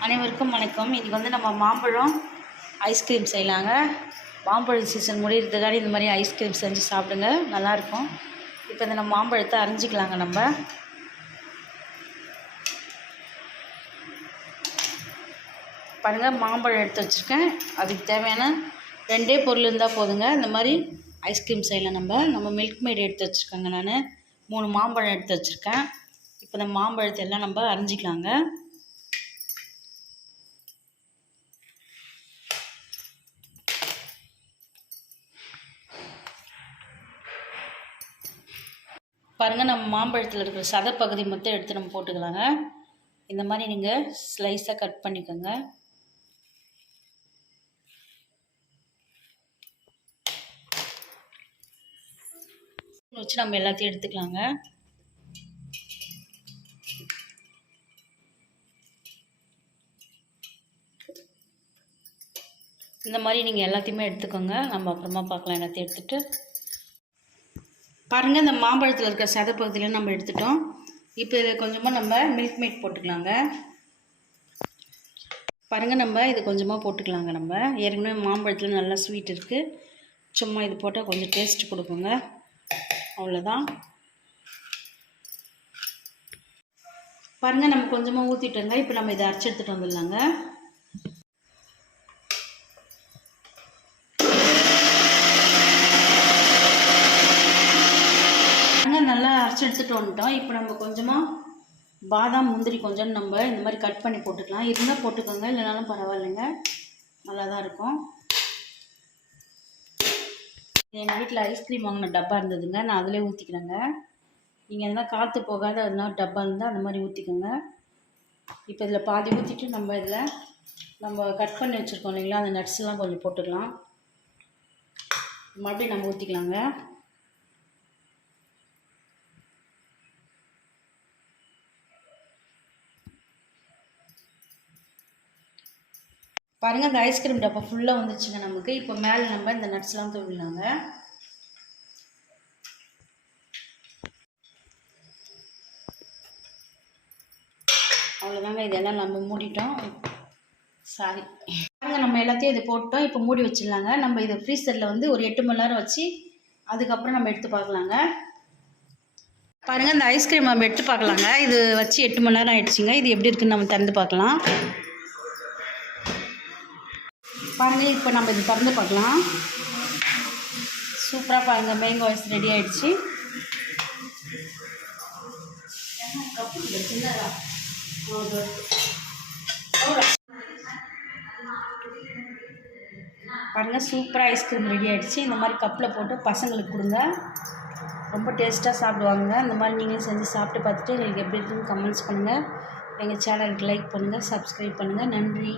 அனைவருக்கும் வணக்கம். இன்றைக்கி வந்து நம்ம மாம்பழம் ஐஸ்கிரீம் செய்யலாங்க. மாம்பழம் சீசன் முடிகிறதுக்காக இந்த மாதிரி ஐஸ்கிரீம் செஞ்சு சாப்பிடுங்க, நல்லாயிருக்கும். இப்போ இந்த நம்ம மாம்பழத்தை அரைஞ்சிக்கலாங்க. நம்ம பாருங்கள், மாம்பழம் எடுத்து வச்சுருக்கேன். அதுக்கு தேவையான 2 பொருள் இருந்தால் போதுங்க. இந்த மாதிரி ஐஸ்கிரீம் செய்யலாம். நம்ம மில்க் மேட் எடுத்து வச்சுருக்கேங்க. நான் 3 மாம்பழம் எடுத்து வச்சுருக்கேன். இப்போ இந்த மாம்பழத்தை எல்லாம் நம்ம அரைஞ்சிக்கலாங்க. பாருங்கள், நம்ம மாம்பழத்தில் இருக்கிற சதை பகுதி மட்டும் எடுத்து நம்ம போட்டுக்கலாங்க. இந்த மாதிரி நீங்கள் ஸ்லைஸாக கட் பண்ணிக்கோங்க. வச்சு நம்ம எல்லாத்தையும் எடுத்துக்கலாங்க. இந்த மாதிரி நீங்கள் எல்லாத்தையுமே எடுத்துக்கோங்க. நம்ம அப்புறமா பார்க்கலாம். எல்லாத்தையும் எடுத்துகிட்டு பாருங்கள், இந்த மாம்பழத்தில் இருக்கிற சதை பகுதியில் நம்ம எடுத்துட்டோம். இப்போ இதில் கொஞ்சமாக நம்ம மில்க் மேட் போட்டுக்கலாங்க. பாருங்கள், நம்ம இது கொஞ்சமாக போட்டுக்கலாங்க. நம்ம ஏற்கனவே மாம்பழத்தில் நல்லா ஸ்வீட் இருக்குது. சும்மா இது போட்டால் கொஞ்சம் டேஸ்ட் கொடுக்குங்க, அவ்வளோதான். பாருங்கள், நம்ம கொஞ்சமாக ஊற்றிட்டோங்க. இப்போ நம்ம இதை அரைச்சி எடுத்துகிட்டு வந்துடலாங்க. நல்லா அரைச்சி எடுத்துகிட்டு வந்துட்டோம். இப்போ நம்ம கொஞ்சமாக பாதாம் முந்திரி கொஞ்சம் நம்ம இந்த மாதிரி கட் பண்ணி போட்டுக்கலாம். இருந்தால் போட்டுக்கோங்க, இல்லைனாலும் பரவாயில்லைங்க, நல்லா தான் இருக்கும். எங்கள் வீட்டில் ஐஸ்கிரீம் வாங்கின டப்பா இருந்ததுங்க, நான் அதிலே ஊற்றிக்கிறேங்க. நீங்கள் எதனா காற்று போகாத எதனா டப்பா இருந்தால் அந்த மாதிரி ஊற்றிக்கோங்க. இப்போ இதில் பாதி ஊற்றிட்டு நம்ம இதில் நம்ம கட் பண்ணி வச்சுருக்கோம் இல்லைங்களா, அந்த நட்ஸ்லாம் கொஞ்சம் போட்டுக்கலாம். மறுபடியும் நம்ம ஊற்றிக்கலாங்க. பாருங்கள், அந்த ஐஸ்கிரீம் டப்பா ஃபுல்லாக வந்துச்சுங்க நமக்கு. இப்போ மேலே நம்ம இந்த நட்ஸ்லாம் தூவிடலாங்க. அவ்வளோதாங்க, இதெல்லாம் நம்ம மூடிட்டோம். சாரி பாருங்கள், நம்ம எல்லாத்தையும் இது போட்டோம். இப்போ மூடி வச்சிடலாங்க. நம்ம இதை ஃப்ரீசரில் வந்து ஒரு 8 மணி நேரம் வச்சு அதுக்கப்புறம் நம்ம எடுத்து பார்க்கலாங்க. பாருங்கள், இந்த ஐஸ்கிரீம் நம்ம எடுத்து பார்க்கலாங்க. இது வச்சு 8 மணி நேரம் ஆகிடுச்சிங்க. இது எப்படி இருக்குன்னு நம்ம திறந்து பார்க்கலாம். பாருங்கள், இப்போ நம்ம இது திறந்து பார்க்கலாம். சூப்பராக பாருங்கள், மேங்கோ ஐஸ் ரெடி ஆகிடுச்சு. பாருங்கள், சூப்பராக ஐஸ்கிரீம் ரெடி ஆகிடுச்சு. இந்த மாதிரி கப்பில் போட்டு பசங்களுக்கு கொடுங்க, ரொம்ப டேஸ்ட்டாக சாப்பிடுவாங்க. இந்த மாதிரி நீங்களும் செஞ்சு சாப்பிட்டு பார்த்துட்டு எங்களுக்கு எப்படி இருக்குன்னு கமெண்ட்ஸ் பண்ணுங்கள். எங்கள் சேனலுக்கு லைக் பண்ணுங்கள், சப்ஸ்கிரைப் பண்ணுங்கள். நன்றி.